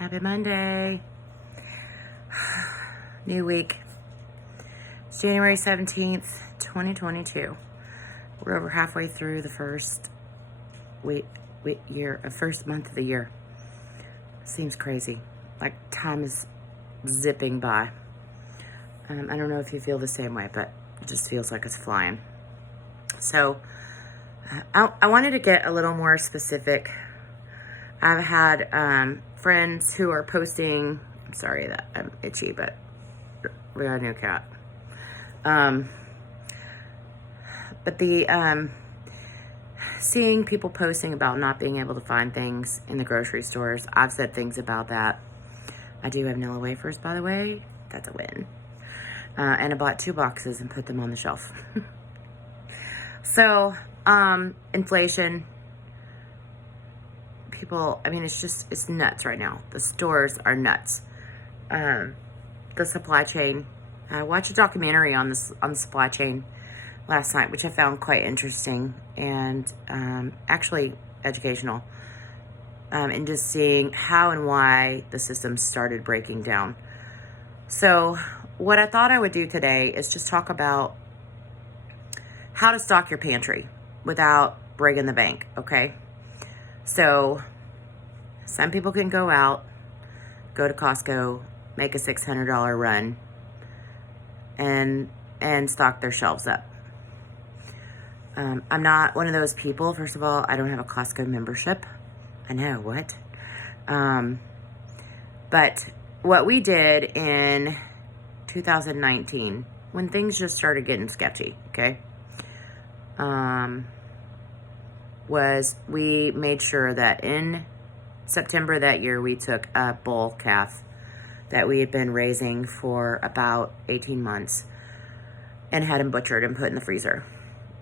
Happy Monday. New week. It's January 17th, 2022. We're over halfway through the first first month of the year. Seems crazy. Like time is zipping by. I don't know if you feel the same way, but it just feels like it's flying. So I wanted to get a little more specific. I've had friends who are posting. I'm sorry that I'm itchy, but we got a new cat. But the seeing people posting about not being able to find things in the grocery stores. I've said things about that. I do have Nilla wafers, by the way. That's a win. And I bought 2 boxes and put them on the shelf. So, inflation. People, it's nuts right now. The stores are nuts. The supply chain. I watched a documentary on the supply chain last night, which I found quite interesting and actually educational. And just seeing how and why the system started breaking down. So, what I thought I would do today is just talk about how to stock your pantry without breaking the bank, okay? So, some people can go out, go to Costco, make a $600 run, and stock their shelves up. I'm not one of those people. First of all, I don't have a Costco membership. I know, what? But what we did in 2019, when things just started getting sketchy, okay? Was we made sure that in September that year, we took a bull calf that we had been raising for about 18 months and had him butchered and put in the freezer.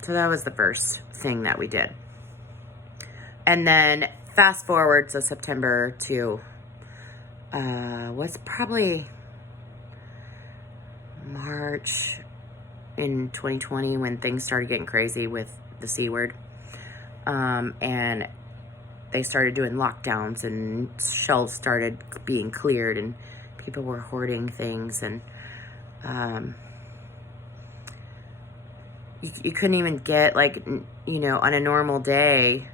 So that was the first thing that we did. And then fast forward to September to, what's probably March in 2020 when things started getting crazy with the C word. And they started doing lockdowns and shelves started being cleared and people were hoarding things and you couldn't even get, on a normal day,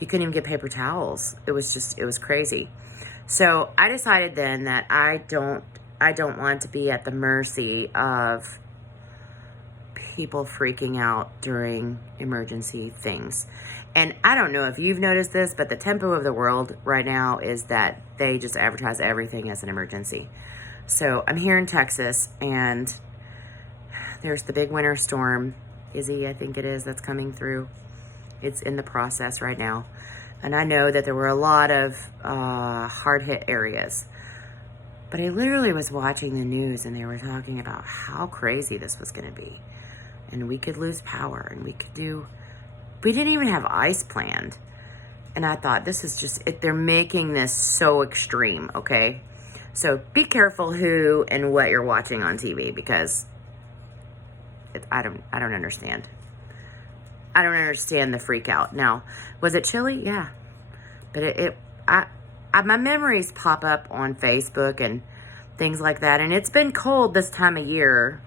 you couldn't even get paper towels. It was crazy. So I decided then that I don't want to be at the mercy of people freaking out during emergency things. And I don't know if you've noticed this, but the tempo of the world right now is that they just advertise everything as an emergency. So I'm here in Texas, and there's the big winter storm, Izzy, I think it is, that's coming through. It's in the process right now. And I know that there were a lot of hard-hit areas. But I literally was watching the news, and they were talking about how crazy this was going to be. And we could lose power, and we didn't even have ice planned. And I thought, this is just, they're making this so extreme, okay? So be careful who and what you're watching on TV, because I don't understand. I don't understand the freak out. Now, was it chilly? Yeah. But my memories pop up on Facebook and things like that. And it's been cold this time of year,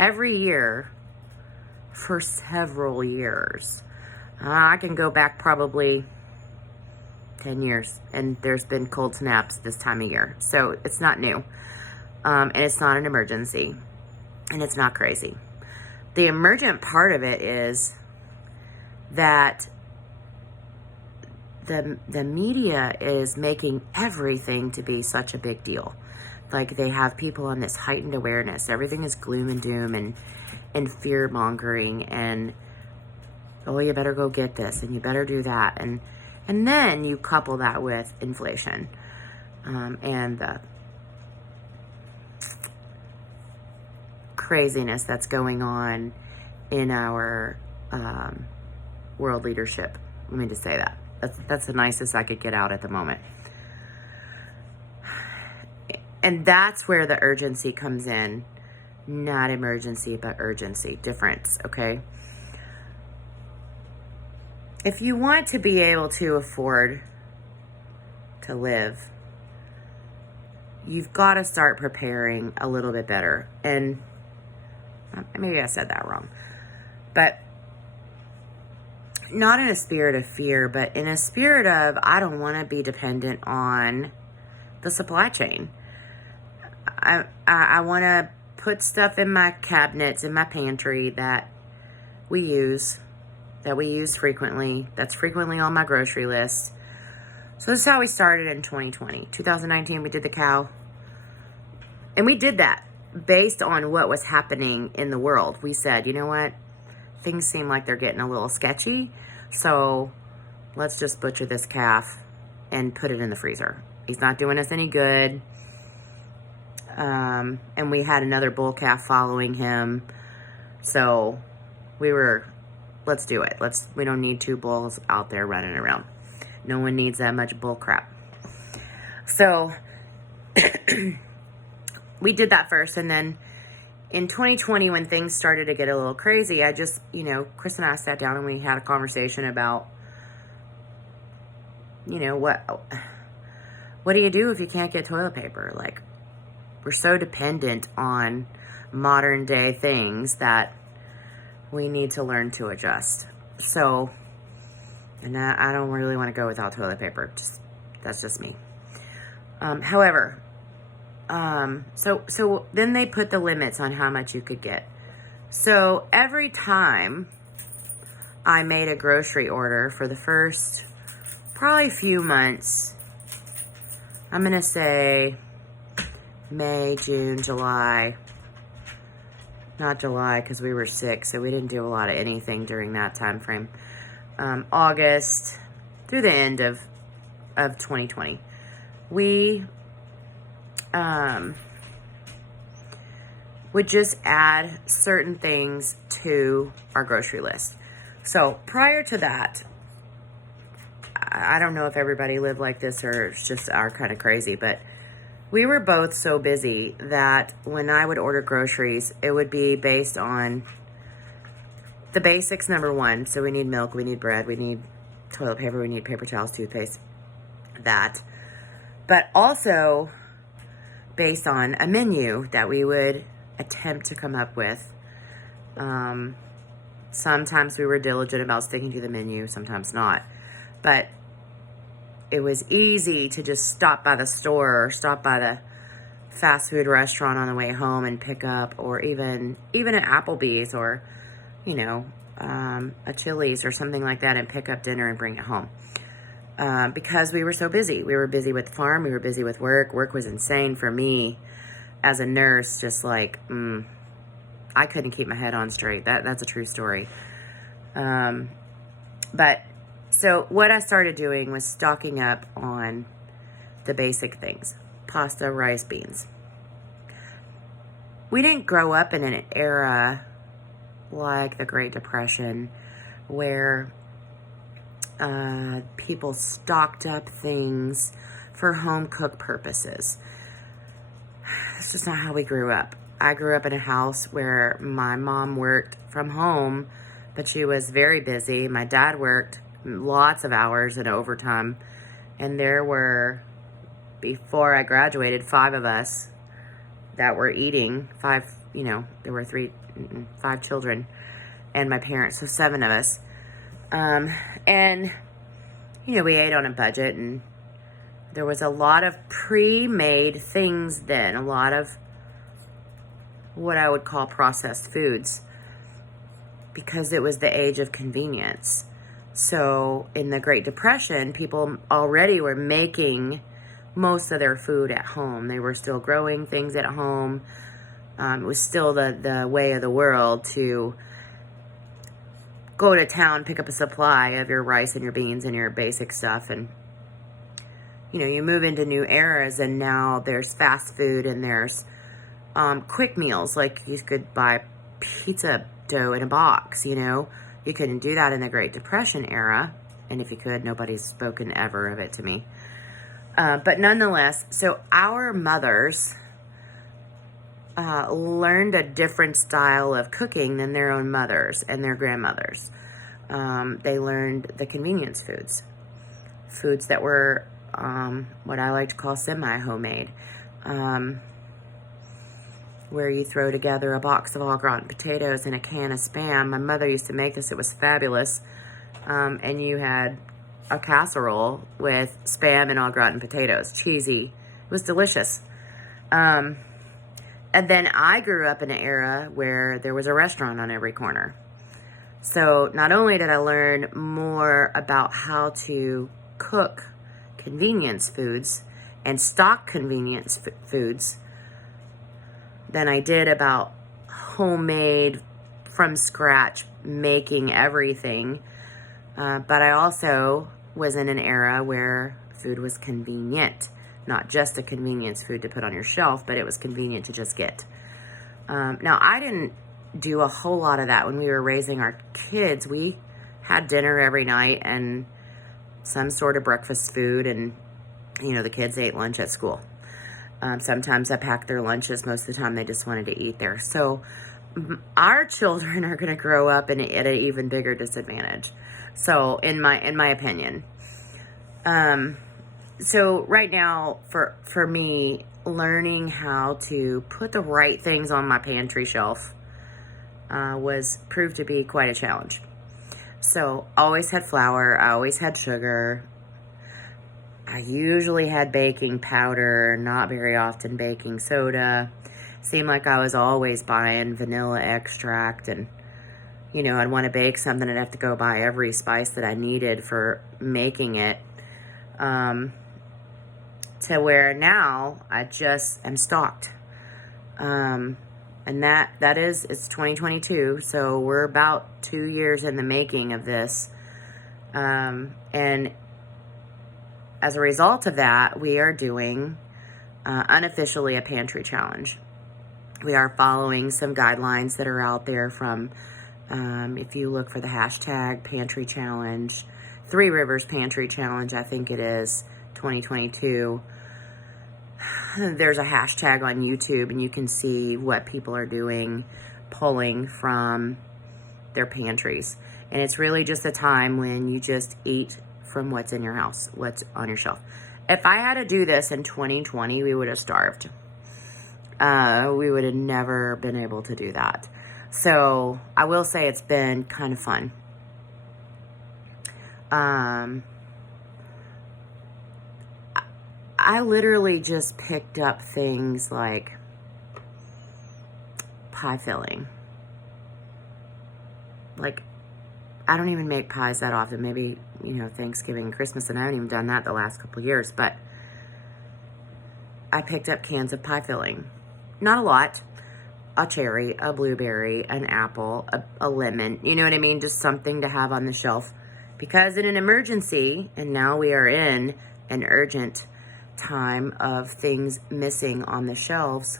every year, for several years. I can go back probably 10 years, and there's been cold snaps this time of year. So it's not new. And it's not an emergency. And it's not crazy. The emergent part of it is that the media is making everything to be such a big deal. Like, they have people on this heightened awareness. Everything is gloom and doom and fear mongering and, oh, you better go get this and you better do that. And then you couple that with inflation and the craziness that's going on in our world leadership. Let me just say that. That's the nicest I could get out at the moment. And that's where the urgency comes in. Not emergency, but urgency. Difference, okay? If you want to be able to afford to live you've got to start preparing a little bit better. And maybe I said that wrong, but not in a spirit of fear, but in a spirit of, I don't want to be dependent on the supply chain. I want to put stuff in my cabinets, in my pantry that we use frequently, that's frequently on my grocery list. So this is how we started in 2020. 2019, we did the cow. And we did that based on what was happening in the world. We said, you know what? Things seem like they're getting a little sketchy. So let's just butcher this calf and put it in the freezer. He's not doing us any good. And we had another bull calf following him. So we were, let's do it. We don't need two bulls out there running around. No one needs that much bull crap. So we did that first. And then in 2020, when things started to get a little crazy, I just, Chris and I sat down and we had a conversation about, what do you do if you can't get toilet paper? Like, we're so dependent on modern day things that we need to learn to adjust. So, and I don't really want to go without toilet paper. That's just me. However, so then they put the limits on how much you could get. So every time I made a grocery order for the first probably few months, I'm going to say May, June, July. Not July because we were sick, so we didn't do a lot of anything during that time frame. August through the end of 2020. We would just add certain things to our grocery list. So prior to that, I don't know if everybody lived like this or it's just our kind of crazy, but we were both so busy that when I would order groceries, it would be based on the basics, number one. So we need milk, we need bread, we need toilet paper, we need paper towels, toothpaste, that. But also based on a menu that we would attempt to come up with. Sometimes we were diligent about sticking to the menu, sometimes not. But it was easy to just stop by the store or stop by the fast food restaurant on the way home and pick up, or even at Applebee's or, a Chili's or something like that, and pick up dinner and bring it home. Because we were so busy. We were busy with the farm. We were busy with work. Work was insane for me as a nurse. Just like, I couldn't keep my head on straight. That's a true story. But so what I started doing was stocking up on the basic things: pasta, rice, beans. We didn't grow up in an era like the Great Depression where people stocked up things for home cook purposes. That's just not how we grew up. I grew up in a house where my mom worked from home, but she was very busy. My dad worked lots of hours and overtime, and there were, before I graduated, 5 of us that were eating. There were 5 children and my parents, so 7 of us. And we ate on a budget, and there was a lot of pre-made things then, a lot of what I would call processed foods, because it was the age of convenience. So in the Great Depression, people already were making most of their food at home. They were still growing things at home. It was still the way of the world to go to town, pick up a supply of your rice and your beans and your basic stuff. And, you move into new eras, and now there's fast food and there's quick meals. Like, you could buy pizza dough in a box, You couldn't do that in the Great Depression era. And if you could, nobody's spoken ever of it to me. But nonetheless, so our mothers learned a different style of cooking than their own mothers and their grandmothers. They learned the convenience foods that were what I like to call semi-homemade. where you throw together a box of au gratin potatoes and a can of Spam. My mother used to make this. It was fabulous. And you had a casserole with Spam and au gratin potatoes. Cheesy. It was delicious. And then I grew up in an era where there was a restaurant on every corner. So not only did I learn more about how to cook convenience foods and stock convenience foods than I did about homemade, from scratch, making everything. But I also was in an era where food was convenient. Not just a convenience food to put on your shelf, but it was convenient to just get. Now, I didn't do a whole lot of that when we were raising our kids. We had dinner every night and some sort of breakfast food, and, you know, the kids ate lunch at school. Sometimes I packed their lunches. Most of the time they just wanted to eat there. So our children are going to grow up at an even bigger disadvantage. So in my opinion. So right now for me, learning how to put the right things on my pantry shelf was proved to be quite a challenge. So always had flour, I always had sugar. I usually had baking powder, not very often baking soda. Seemed like I was always buying vanilla extract, and, you know, I'd want to bake something, I'd have to go buy every spice that I needed for making it. To where now I just am stocked. And that is, it's 2022, so we're about 2 years in the making of this. And as a result of that, we are doing unofficially a pantry challenge. We are following some guidelines that are out there from, if you look for the hashtag Pantry Challenge, Three Rivers Pantry Challenge, I think it is, 2022. There's a hashtag on YouTube, and you can see what people are doing, pulling from their pantries. And it's really just a time when you just eat from what's in your house, what's on your shelf. If I had to do this in 2020, we would have starved. We would have never been able to do that. So I will say it's been kind of fun. I literally just picked up things like pie filling. Like, I don't even make pies that often. Maybe, you know, Thanksgiving and Christmas, and I haven't even done that the last couple of years. But I picked up cans of pie filling. Not a lot. A cherry, a blueberry, an apple, a lemon. You know what I mean? Just something to have on the shelf. Because in an emergency, and now we are in an urgent time of things missing on the shelves,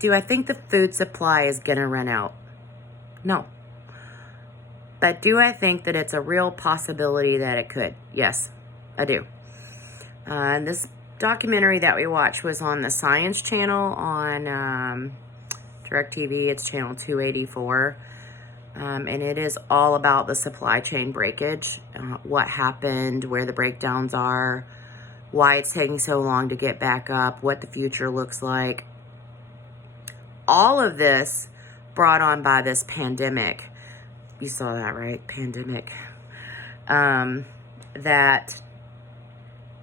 do I think the food supply is going to run out? No. But do I think that it's a real possibility that it could? Yes, I do. This documentary that we watched was on the Science Channel on DirecTV. It's channel 284. And it is all about the supply chain breakage, what happened, where the breakdowns are, why it's taking so long to get back up, what the future looks like. All of this brought on by this pandemic. You saw that, right? Pandemic. That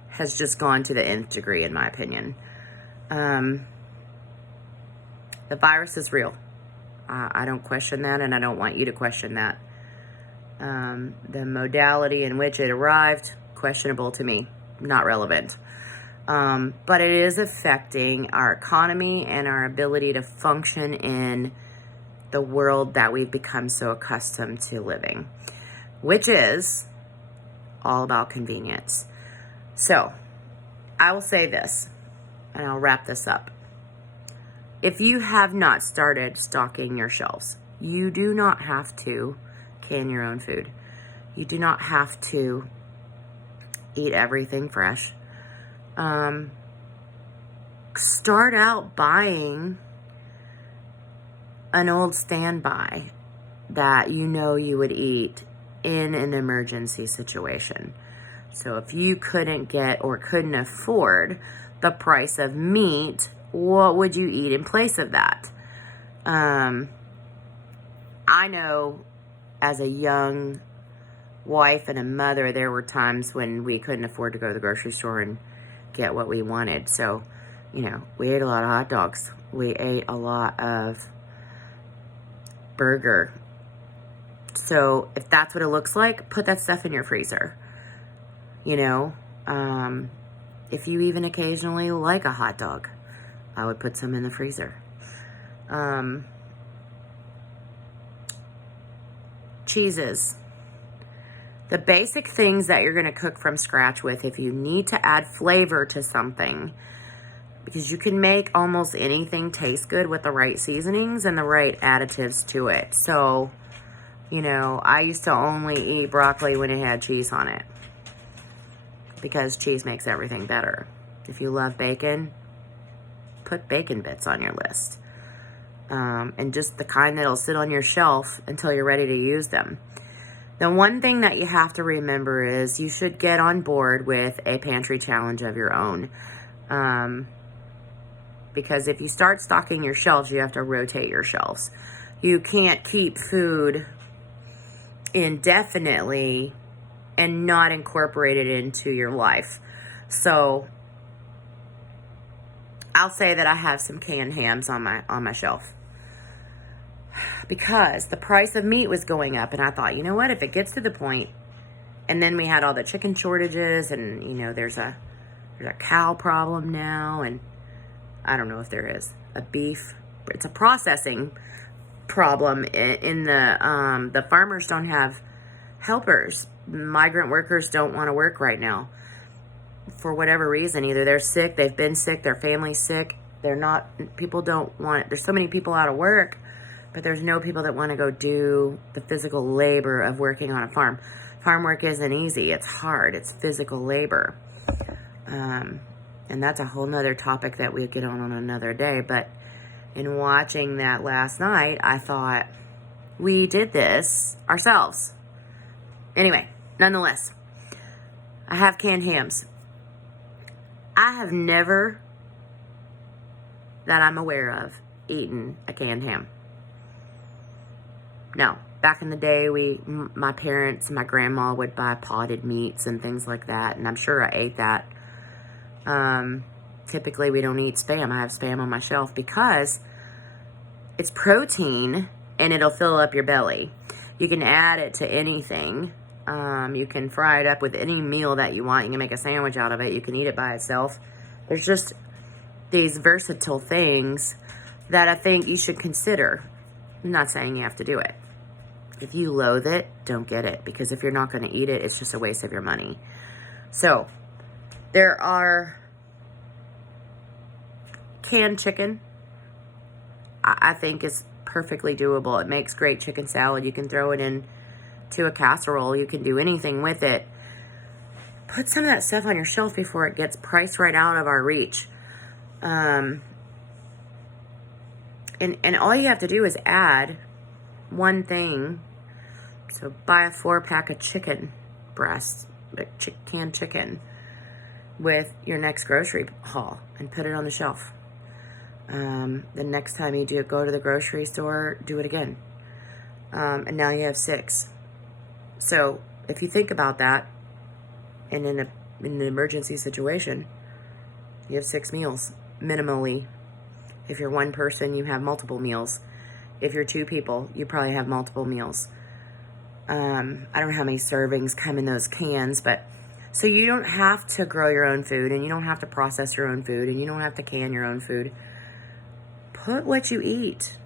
has just gone to the nth degree, in my opinion. The virus is real. I don't question that, and I don't want you to question that. The modality in which it arrived, questionable to me, not relevant. But it is affecting our economy and our ability to function in the world that we've become so accustomed to living, which is all about convenience. So, I will say this, and I'll wrap this up. If you have not started stocking your shelves, you do not have to can your own food. You do not have to eat everything fresh. Start out buying an old standby that you know you would eat in an emergency situation. So if you couldn't get or couldn't afford the price of meat, what would you eat in place of that? I know as a young wife and a mother, there were times when we couldn't afford to go to the grocery store and get what we wanted. So, you know, we ate a lot of hot dogs. We ate a lot of burger. So if that's what it looks like, put that stuff in your freezer. You know, if you even occasionally like a hot dog, I would put some in the freezer. Cheeses. The basic things that you're going to cook from scratch with, if you need to add flavor to something, because you can make almost anything taste good with the right seasonings and the right additives to it. So, you know, I used to only eat broccoli when it had cheese on it, because cheese makes everything better. If you love bacon, put bacon bits on your list. And just the kind that'll sit on your shelf until you're ready to use them. The one thing that you have to remember is you should get on board with a pantry challenge of your own. Because if you start stocking your shelves, you have to rotate your shelves. You can't keep food indefinitely and not incorporate it into your life. So I'll say that I have some canned hams on my shelf, because the price of meat was going up, and I thought, you know what, if it gets to the point, and then we had all the chicken shortages, and you know, there's a cow problem now, and I don't know if there is a beef. It's a processing problem in the farmers don't have helpers. Migrant workers don't want to work right now for whatever reason. Either they're sick, they've been sick, their family's sick. People don't want, there's so many people out of work, but there's no people that want to go do the physical labor of working on a farm. Farm work isn't easy. It's hard. It's physical labor. And that's a whole nother topic that we'll get on another day. But in watching that last night, I thought, we did this ourselves. Anyway, nonetheless, I have canned hams. I have never, that I'm aware of, eaten a canned ham. No. Back in the day, my parents and my grandma would buy potted meats and things like that, and I'm sure I ate that. Typically, we don't eat Spam. I have Spam on my shelf because it's protein and it'll fill up your belly. You can add it to anything. You can fry it up with any meal that you want. You can make a sandwich out of it. You can eat it by itself. There's just these versatile things that I think you should consider. I'm not saying you have to do it. If you loathe it, don't get it, because if you're not going to eat it, it's just a waste of your money. So, there are canned chicken. I think is perfectly doable. It makes great chicken salad. You can throw it in to a casserole. You can do anything with it. Put some of that stuff on your shelf before it gets priced right out of our reach. And all you have to do is add one thing. So buy a 4-pack of chicken breasts, canned chicken, with your next grocery haul and put it on the shelf. The next time you go to the grocery store, do it again. And now you have 6. So if you think about that, and in an emergency situation, you have 6 meals minimally. If you're one person, you have multiple meals. If you're 2 people, you probably have multiple meals. I don't know how many servings come in those cans, but so you don't have to grow your own food, and you don't have to process your own food, and you don't have to can your own food. Put what you eat.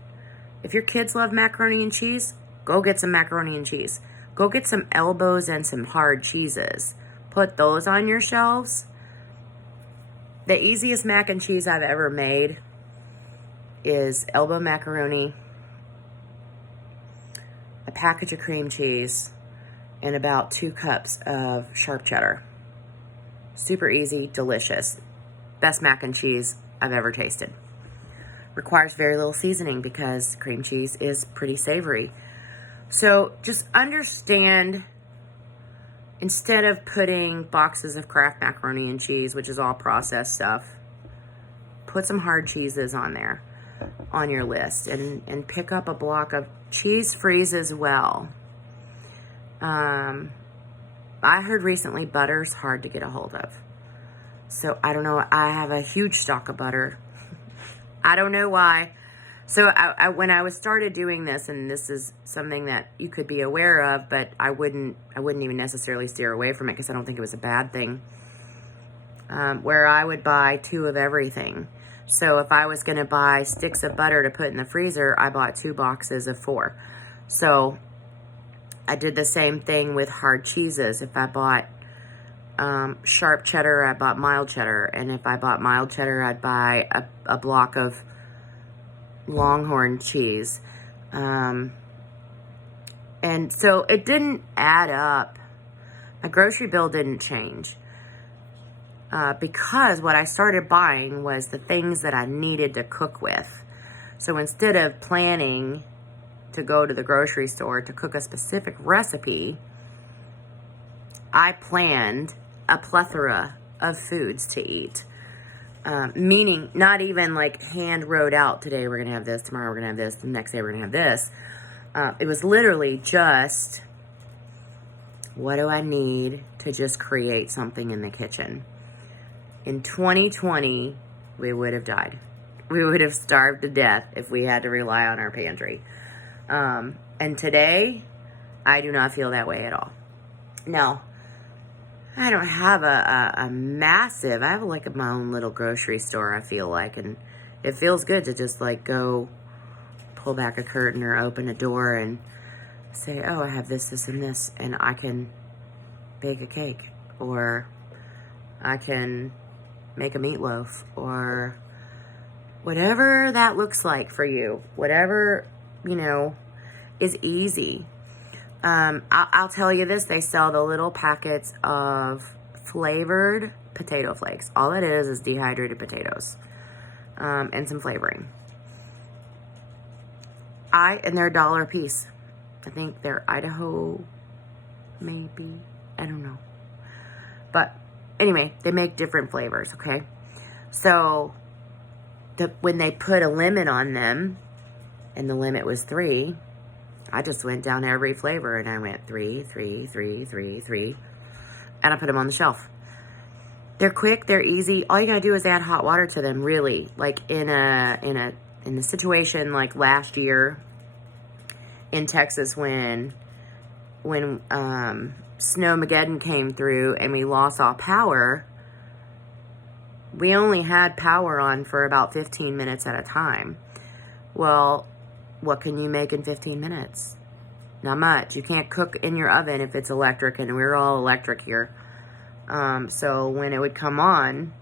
If your kids love macaroni and cheese, go get some macaroni and cheese. Go get some elbows and some hard cheeses. Put those on your shelves. The easiest mac and cheese I've ever made is elbow macaroni, a package of cream cheese, and about 2 cups of sharp cheddar. Super easy, delicious. Best mac and cheese I've ever tasted. Requires very little seasoning because cream cheese is pretty savory. So just understand instead of putting boxes of Kraft macaroni and cheese, which is all processed stuff, put some hard cheeses on there, on your list, and pick up a block of cheese freezes well. I heard recently butter's hard to get a hold of. So I don't know. I have a huge stock of butter. I don't know why. So when I was started doing this, and this is something that you could be aware of, but I wouldn't even necessarily steer away from it because I don't think it was a bad thing. Where I would buy 2 of everything. So if I was going to buy sticks of butter to put in the freezer, I bought 2 boxes of 4. So I did the same thing with hard cheeses. If I bought sharp cheddar, I bought mild cheddar. And if I bought mild cheddar, I'd buy a block of Longhorn cheese. And so it didn't add up. My grocery bill didn't change. Because what I started buying was the things that I needed to cook with. So instead of planning to go to the grocery store to cook a specific recipe, I planned a plethora of foods to eat. Meaning not even like hand wrote out, today we're going to have this, tomorrow we're going to have this, the next day we're going to have this. It was literally just, what do I need to just create something in the kitchen? In 2020, we would have died. We would have starved to death if we had to rely on our pantry. And today, I do not feel that way at all. Now, I don't have a massive, I have like my own little grocery store, I feel like. And it feels good to just like go pull back a curtain or open a door and say, oh, I have this, this, and this. And I can bake a cake. Or I can make a meatloaf, or whatever that looks like for you, whatever, is easy. I'll tell you this, they sell the little packets of flavored potato flakes. All it is dehydrated potatoes, and some flavoring. And they're $1 a piece. I think they're Idaho, maybe, I don't know. But anyway, they make different flavors, okay? So when they put a limit on them, and the limit was 3, I just went down every flavor and I went 3, 3, 3, 3, 3, and I put them on the shelf. They're quick, they're easy. All you gotta do is add hot water to them, really. Like in a situation like last year in Texas when Snowmageddon came through and we lost all power, we only had power on for about 15 minutes at a time. Well, what can you make in 15 minutes? Not much. You can't cook in your oven if it's electric, and we're all electric here. So when it would come on,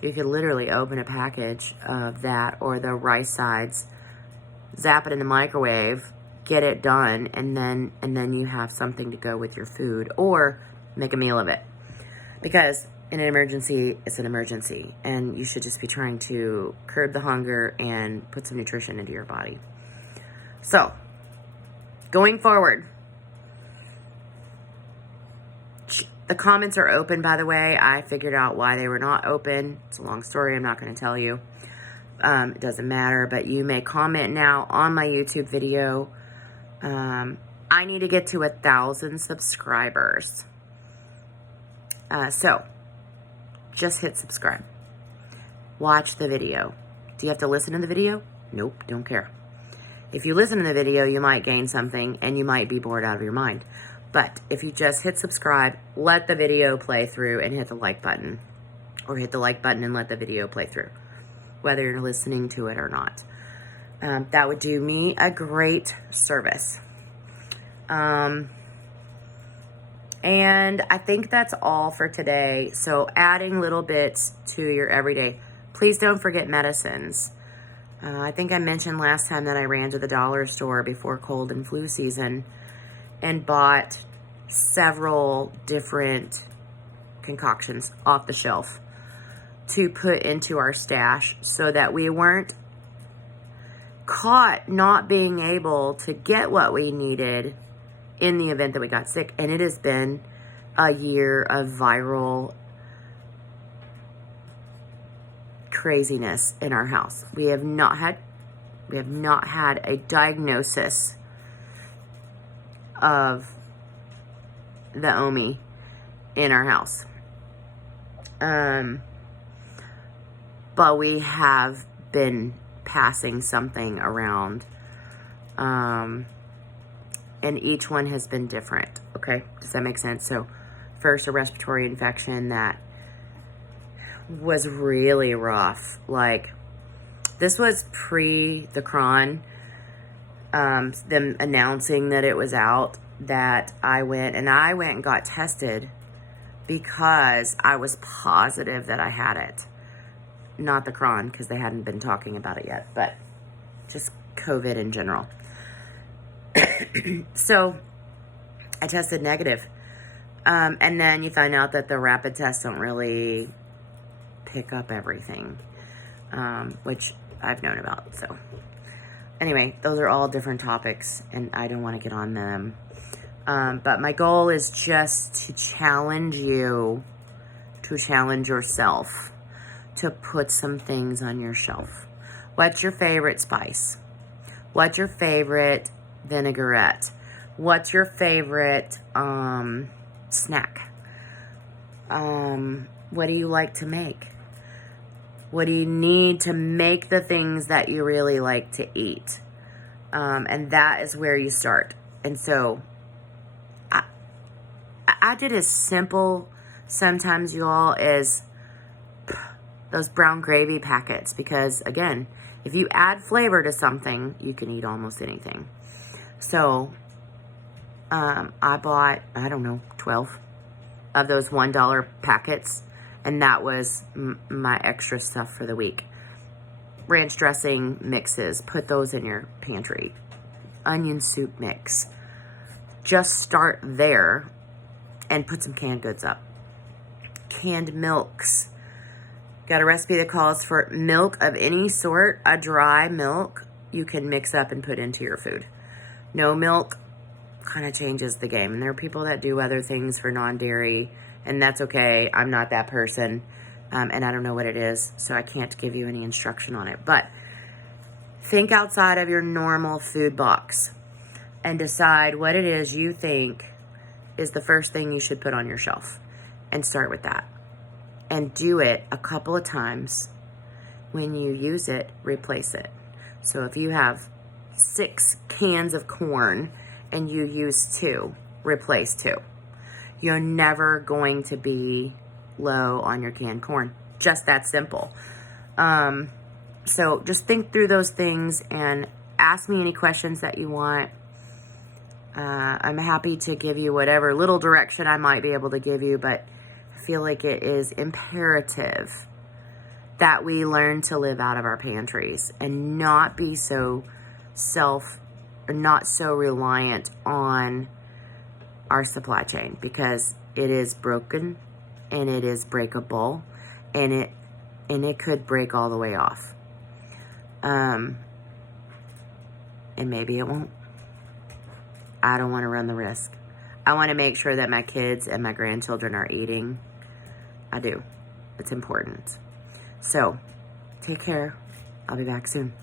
you could literally open a package of that or the rice sides, zap it in the microwave, get it done, and then you have something to go with your food, or make a meal of it. Because in an emergency, it's an emergency, and you should just be trying to curb the hunger and put some nutrition into your body. So, going forward, the comments are open, by the way. I figured out why they were not open. It's a long story. I'm not going to tell you. It doesn't matter, but you may comment now on my YouTube video. I need to get to 1,000 subscribers. So, just hit subscribe. Watch the video. Do you have to listen to the video? Nope, don't care. If you listen to the video, you might gain something and you might be bored out of your mind. But if you just hit subscribe, let the video play through and hit the like button. Or hit the like button and let the video play through, whether you're listening to it or not. That would do me a great service. And I think that's all for today. So adding little bits to your everyday. Please don't forget medicines. I think I mentioned last time that I ran to the dollar store before cold and flu season and bought several different concoctions off the shelf to put into our stash so that we weren't caught not being able to get what we needed in the event that we got sick. And it has been a year of viral craziness in our house. We have not had a diagnosis of the OMI in our house. But we have been passing something around. And each one has been different. Okay, does that make sense? So first, a respiratory infection that was really rough. Like, this was pre the cron, them announcing that it was out, that I went and got tested because I was positive that I had it. Not the cron, because they hadn't been talking about it yet, but just COVID in general. So I tested negative. And then you find out that the rapid tests don't really pick up everything, which I've known about. So anyway, those are all different topics, and I don't want to get on them. But my goal is just to challenge you, to challenge yourself, to put some things on your shelf. What's your favorite spice? What's your favorite vinaigrette? What's your favorite snack? What do you like to make? What do you need to make the things that you really like to eat? And that is where you start. And so I did as simple sometimes, you all, as those brown gravy packets, because again, if you add flavor to something, you can eat almost anything. So I bought, I don't know, 12 of those $1 packets, and that was my extra stuff for the week. Ranch dressing mixes, put those in your pantry. Onion soup mix. Just start there and put some canned goods up. Canned milks. Got a recipe that calls for milk of any sort, a dry milk you can mix up and put into your food. No milk kind of changes the game. And there are people that do other things for non-dairy, and that's okay. I'm not that person, and I don't know what it is, so I can't give you any instruction on it. But think outside of your normal food box and decide what it is you think is the first thing you should put on your shelf, and start with that. And do it a couple of times. When you use it, replace it. So if you have 6 cans of corn and you use 2, replace 2. You're never going to be low on your canned corn. Just that simple. So just think through those things and ask me any questions that you want. I'm happy to give you whatever little direction I might be able to give you, but I feel like it is imperative that we learn to live out of our pantries and not be not so reliant on our supply chain, because it is broken and it is breakable, and it could break all the way off. And maybe it won't. I don't want to run the risk. I want to make sure that my kids and my grandchildren are eating. I do. It's important. So, take care. I'll be back soon.